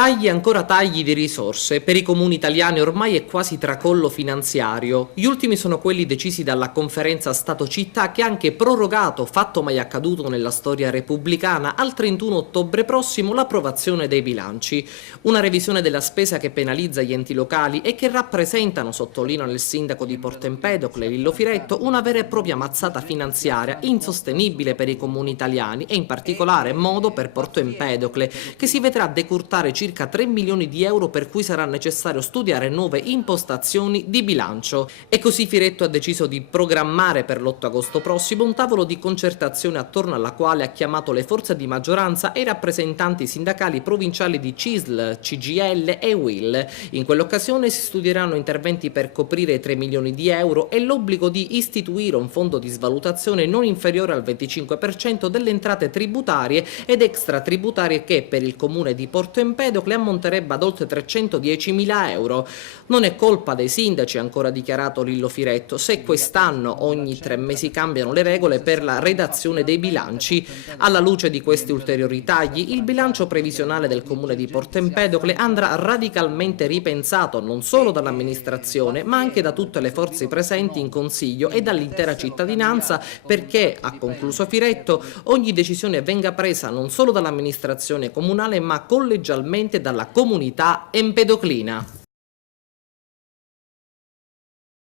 Tagli e ancora tagli di risorse. Per i comuni italiani ormai è quasi tracollo finanziario. Gli ultimi sono quelli decisi dalla conferenza Stato-Città che ha anche prorogato, fatto mai accaduto nella storia repubblicana, al 31 ottobre prossimo l'approvazione dei bilanci. Una revisione della spesa che penalizza gli enti locali e che rappresentano, sottolinea il sindaco di Porto Empedocle, Lillo Firetto, una vera e propria mazzata finanziaria insostenibile per i comuni italiani e in particolare modo per Porto Empedocle, che si vedrà decurtare circa 3 milioni di euro per cui sarà necessario studiare nuove impostazioni di bilancio. E così Firetto ha deciso di programmare per l'8 agosto prossimo un tavolo di concertazione attorno alla quale ha chiamato le forze di maggioranza e i rappresentanti sindacali provinciali di CISL, CGIL e UIL. In quell'occasione si studieranno interventi per coprire i 3 milioni di euro e l'obbligo di istituire un fondo di svalutazione non inferiore al 25% delle entrate tributarie ed extratributarie che per il comune di Porto Empedocle ammonterebbe ad oltre 310.000 euro. Non è colpa dei sindaci, ha ancora dichiarato Lillo Firetto, se quest'anno ogni 3 mesi cambiano le regole per la redazione dei bilanci. Alla luce di questi ulteriori tagli, il bilancio previsionale del comune di Porto Empedocle andrà radicalmente ripensato non solo dall'amministrazione ma anche da tutte le forze presenti in Consiglio e dall'intera cittadinanza perché, ha concluso Firetto, ogni decisione venga presa non solo dall'amministrazione comunale ma collegialmente dalla comunità empedoclina.